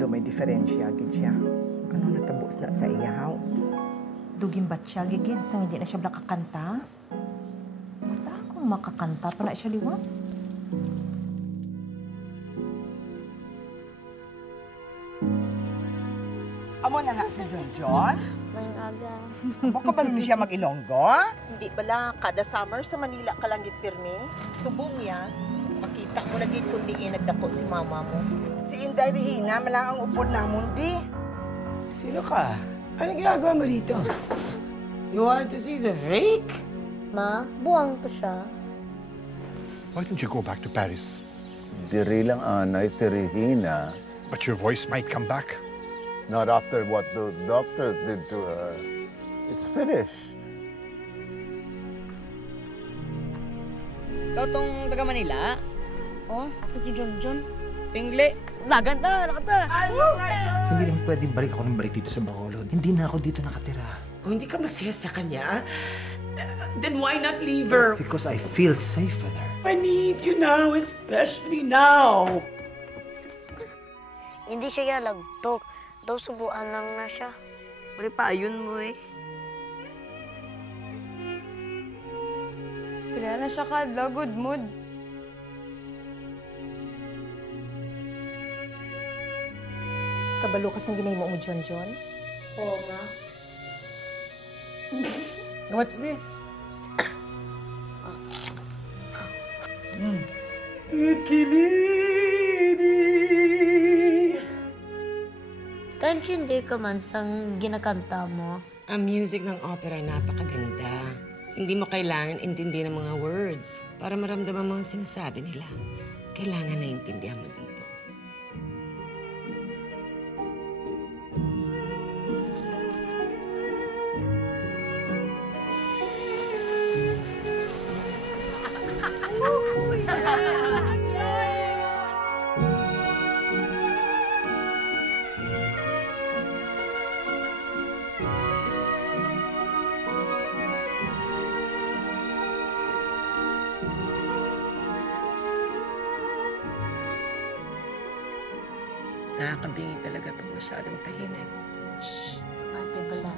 Do may diferensya, gid siya. Ano natabos na sa iyahaw? Dugin ba siya, gigid, sang hindi na siya nakakanta? Mata akong makakanta pa na siya liwat. Amo na nga si John John. Mangaga. Baka ba rin siya mag-Ilonggo? Hindi bala, kada summer sa Manila ka lang gid pirmi. Subong ya, makita mo lagi kundi nagdako si mama mo. Si Inday Rihina, malang ang upod namon di. Sino ka? Anong ginagawa mo dito? You want to see the freak? Ma, buwang to siya. Why don't you go back to Paris? Diri lang anay si Regina. But your voice might come back. Not after what those doctors did to her. It's finished. Ikaw tong taga Manila? Oh, ako si John John. Pingli. Laganta, lakata. Hindi naman pwedeng balik ako ng balik dito sa Bacolod. Hindi na ako dito nakatira. Kung hindi ka masaya sa kanya, then why not leave her? Because I feel safe with her. I need you now, especially now. Hindi siya yalagtok. Daw subuan lang na siya. Pari pa, ayun mo eh. Wala na siya kadlaw, good mood. Kabalo ka sang ginahimo mo, John John? Oo, ma. What's this? Ikilini. Kansindi ka man sang ginakanta mo. Ang music ng opera ay napakaganda. Hindi mo kailangan intindihan ng mga words para maramdaman mo ang sinasabi nila. Kailangan naiintindihan mo dito. Nakakabingi talaga pag masyadong tahimik. Shh, ate bala.